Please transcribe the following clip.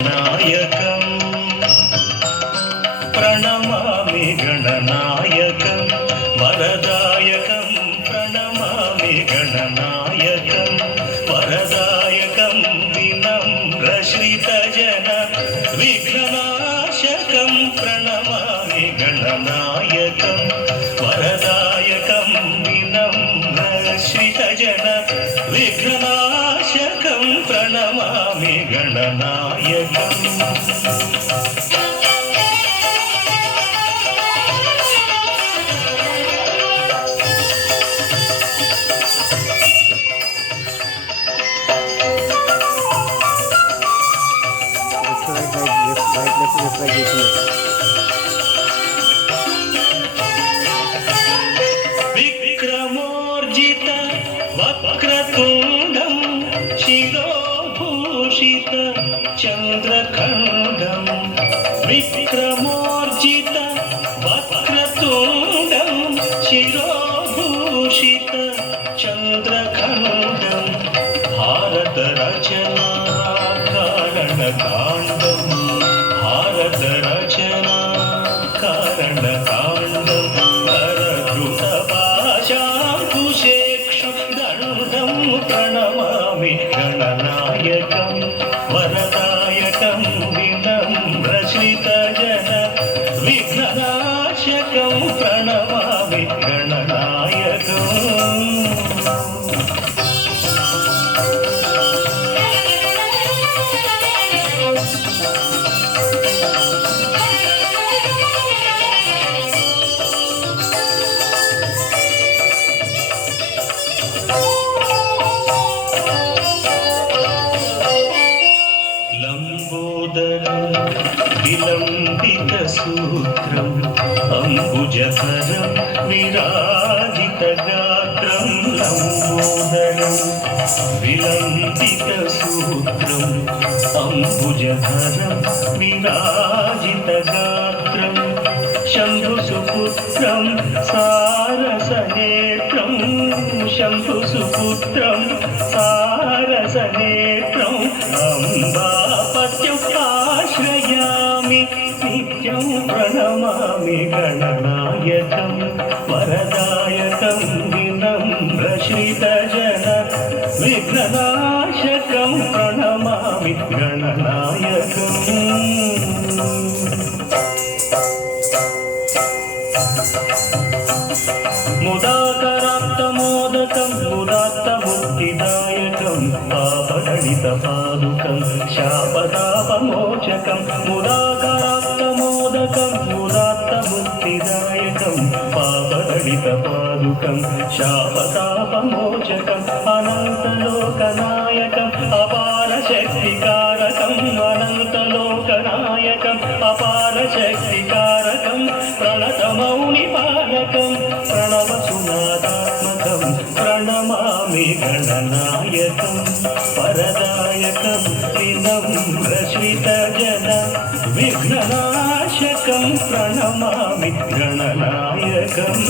नायकं प्रणमामि गणनायकं वरदायकं प्रणमामि गणनायकं वरदायकं विनम्रश्रितजन विघ्ननाशकं प्रणमामि गणनायकं वरदायकं विनम्रश्रितजन विघ्ननाशकं प्रणमामि गणनायकम् विक्रमोर्जित वक्रतुण्डं शिरोभूषित चन्द्रखण्डं विक्रमोर्जित वक्रतुण्डं शिरोभूषित चन्द्रखण्डं भारतरचना कारणकाण्डं भारतरचना कारणकाण्डं दण्डं प्रणमामि गणनायकं वरदायकं विनम्रश्रितजन विघ्ननाशकं प्रणमामि गणनायकम् लंबोदरं विलम्बितसूत्रम् अम्बुजधरं विराजितगात्रं लंबोदरं विलम्बितसूत्रम् अम्बुजधरं विराजितगात्रं शम्भुसुपुत्रं सारसनेत्रं शम्भुसुपुत्रं सारसनेत्रम् अम्बापत्यम् आश्रयामि नित्यं प्रणमामि गणनायकं वरदायकं विनम्रश्रितजन विघ्ननाशकं प्रणमामि गणनायकम् मुदाकरात्तमोदकं मुदात्तमुक्तिदायकं पापगणितपादुकं शापतापमोचकं मुदाकरात्तमोदकं मुदात्तमुक्तिदायकं पापगणितपादुकं शापतापमोचकम् अनन्तलोकनायकम् अपारशक्तिकारकम् अनन्तलोकनायकम् अपारशक्तिकारकं प्रणतमौनिपालकं प्रणवसुनादात्मकं प्रणमामि गणनायकं वरदायकं विनम्रश्रितजन विघ्ननाशकं प्रणमामि गणनायकम्